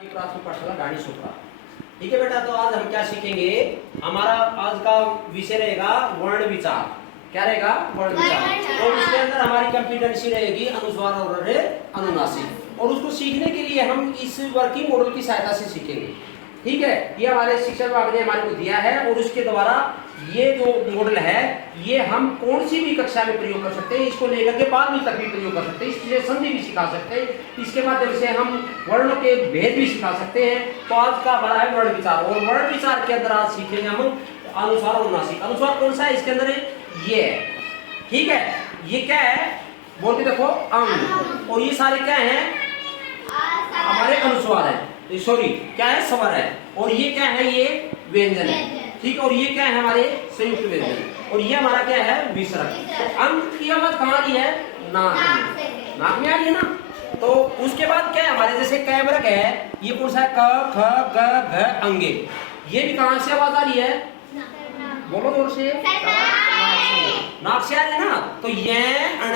प्राथमिक पाठशाला डाणी सोपरा। ठीक है बेटा, तो आज हम क्या सीखेंगे? हमारा आज का विषय रहेगा वर्ण विचार। क्या रहेगा? वर्ण विचार। और उसके अंदर हमारी कॉम्पिटेंसी रहेगी अनुस्वार और अनुनासिक। और उसको सीखने के लिए हम इस वर्किंग मॉडल की सहायता से सीखेंगे। ठीक है, ये हमारे शिक्षा विभाग ने हमारे को दिया है और उसके द्वारा ये जो मॉडल है ये हम कौन सी भी कक्षा में प्रयोग कर सकते हैं। इसको लेकर के 12वीं तक भी प्रयोग कर सकते हैं। इसलिए संधि भी सिखा सकते हैं। इसके माध्यम से हम वर्णों के भेद भी सिखा सकते हैं। तो आज का हमारा है वर्ण विचार। और वर्ण विचार के अंदर आज सीखेंगे हम अनुस्वार और अनुनासिक। अनुस्वार कौन सा है इसके अंदर? ये है। ठीक है, ये क्या है बोल के देखो, अंग। और ये सारे क्या है? हमारे अनुस्वार है, सॉरी क्या है? स्वर है। और ये क्या है? ये व्यंजन है। ठीक, और ये क्या है? हमारे संयुक्त व्यंजन। और ये हमारा क्या है? विसर्ग। तो अंत की आवाज कहाँ आ रही है? नाक में आ रही है ना। तो उसके बाद क्या है हमारे? जैसे कैमरक है, ये कौन सा है? क ख ग घ अंगे। ये भी कहाँ से आवाज आ रही है? बोलो जोर से। नाक से आ रही है ना। तो ये अण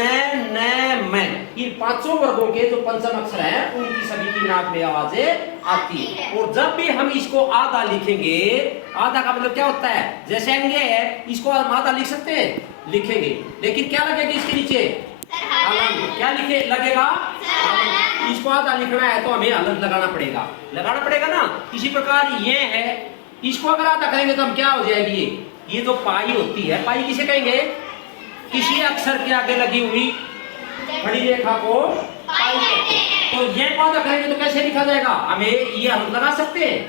न मैं, ये पांचों वर्गों के जो पंचम अक्षर हैं उनकी सभी की नाक में आवाजें आती है। और जब भी हम इसको आधा लिखेंगे, आधा का मतलब क्या होता है? जैसे अंगे है, इसको आधा लिख सकते हैं, लिखेंगे, लेकिन क्या लगेगा इसके नीचे? क्या लिखे लगेगा? इसको आधा लिखना है तो हमें अलग लगाना पड़ेगा ना। इसी प्रकार ये है, इसको अगर आधा करेंगे तो हम क्या हो जाएगी? ये जो पाई होती है, पाई किसे कहेंगे? किसी अक्षर के आगे लगी हुई खड़ी रेखा को पाई कहते हैं। तो ये को आधा करेंगे तो कैसे लिखा जाएगा? हमें ये हम लगा सकते हैं?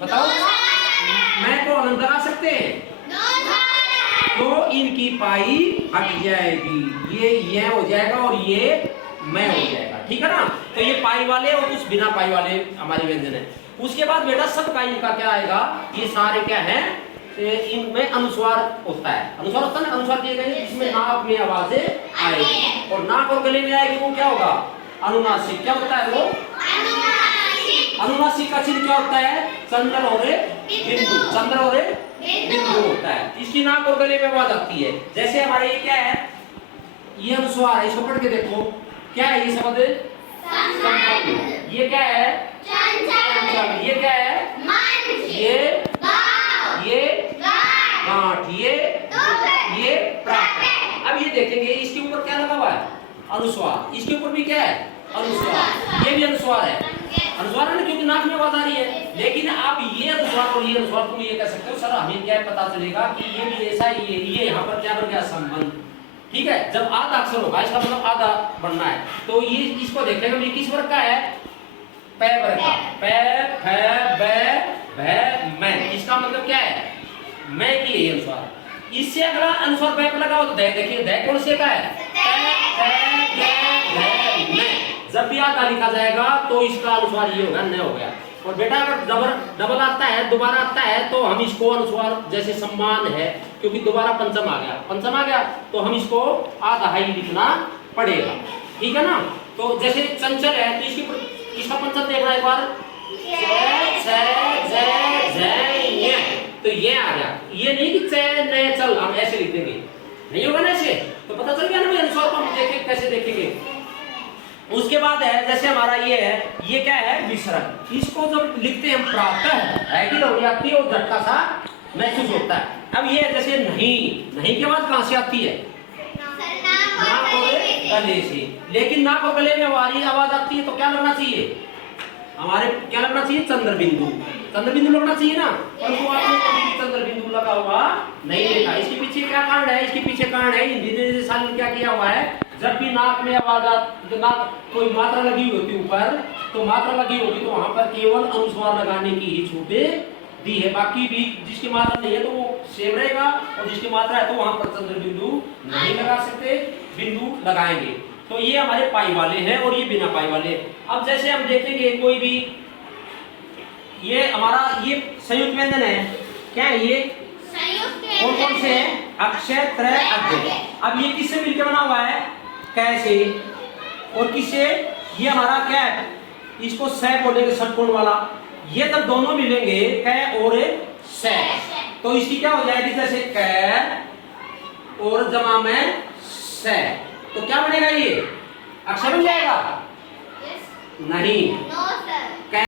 बताओ, मैं को हम लगा सकते हैं? तो इनकी पाई हट जाएगी, ये हो जाएगा और ये मैं हो जाएगा। ठीक है ना। तो ये पाई वाले और कुछ बिना पाई वाले हमारे व्यंजन है। उसके बाद बेटा सब का इनका क्या आएगा? ये सारे क्या है? इनमें अनुस्वार होता है। अनुस्वार होता है ना, अनुस्वार किए गए जिसमें नाक में आवाजें आएगी और नाक और गले में आएगी, वो क्या होगा? अनुनासिक। क्या होता है वो? अनुनासिक का चिन्ह क्या होता है? चंद्र और बिंदु। चंद्र और बिंदु होता है। इसकी नाक और गले में आवाज आती है। जैसे हमारे ये क्या है? ये अनुस्वार है, इसको पढ़ के देखो क्या है ये शब्द? ये क्या है? ये क्या है? ये गांठ, ये प्राप्त। अब ये देखेंगे इसके ऊपर क्या लगा हुआ है? अनुस्वार। इसके ऊपर भी क्या है? अनुस्वार। ये भी अनुस्वार है। अनुस्वार है ना, क्योंकि नाक में आवाज आ रही है। लेकिन आप ये अनुस्वार और ये अनुस्वार तुम ये कह सकते हो सर हमें क्या पता चलेगा कि ये भी ऐसा ये यहाँ पर क्या बन गया? संबंध। ठीक है, जब आधा अक्षर होगा इसका मतलब आधा बनना है। तो ये इसको देखेंगे ये किस वर्ग का है? पै वर्ग का। पै फ ब भ मैं, इसका मतलब क्या है? मैं की है अनुस्वार। इससे अगला अनुस्वार पै पर लगा हो तो देखिए दै कौन से का है? जब भी आधा लिखा जाएगा तो इसका अनुस्वार ये होगा, न हो गया। और बेटा अगर डबल आता है, दोबारा आता है, तो हम इसको अनुस्वार जैसे सम्मान है, क्योंकि दोबारा पंचम आ गया तो हम इसको आधा ही लिखना पड़ेगा। ठीक है ना। तो जैसे चंचल है तो इसका पंचम देखना एक बार, तो ये आ गया। ये नहीं कि चल हम ऐसे लिख देंगे, नहीं होगा ना ऐसे। तो पता चल गया ना अनुस्वार को हम कैसे देखेंगे। उसके बाद है जैसे हमारा ये है, ये क्या है? विसर्ग। इसको जब लिखते हैं हम प्राप्त है कि हो जाती है और झटका सा महसूस होता है। अब ये जैसे नहीं की आवाज कहां से आती है? नाक और गले से। लेकिन नाक और गले में हमारी आवाज आती है तो क्या लगना चाहिए? हमारे क्या लगना चाहिए? चंद्र बिंदु लगना चाहिए ना। परंतु आपने कभी भी चंद्र बिंदु लगा हुआ नहीं देखा। इसके पीछे क्या कारण है? इसके पीछे कारण है हिंदी साल में क्या किया हुआ है? जब भी नाक में आवाज नाक कोई मात्रा लगी हुई होती ऊपर, तो मात्रा लगी होगी तो वहां पर केवल अनुस्वार लगाने की ही छूट दी है। बाकी भी जिसकी मात्रा नहीं है तो वो सेम रहेगा, और जिसकी मात्रा है तो वहां पर चंद्र बिंदु नहीं लगा सकते, बिंदु लगाएंगे। तो ये हमारे पाई वाले हैं और ये बिना पाई वाले। अब जैसे हम देखेंगे कोई भी, ये हमारा ये संयुक्त व्यंजन है। क्या है ये? कौन से हैं? अक्षय त्रय अग्र। अब ये किससे मिलकर बना हुआ है? कैसे और किससे? ये हमारा क्या है? इसको स बोलेंगे, षटकोण वाला। ये जब दोनों मिलेंगे क और स, तो इसकी क्या हो जाएगी? जैसे क और जमा में स, तो क्या बनेगा? ये अक्षर बन जाएगा? नहीं,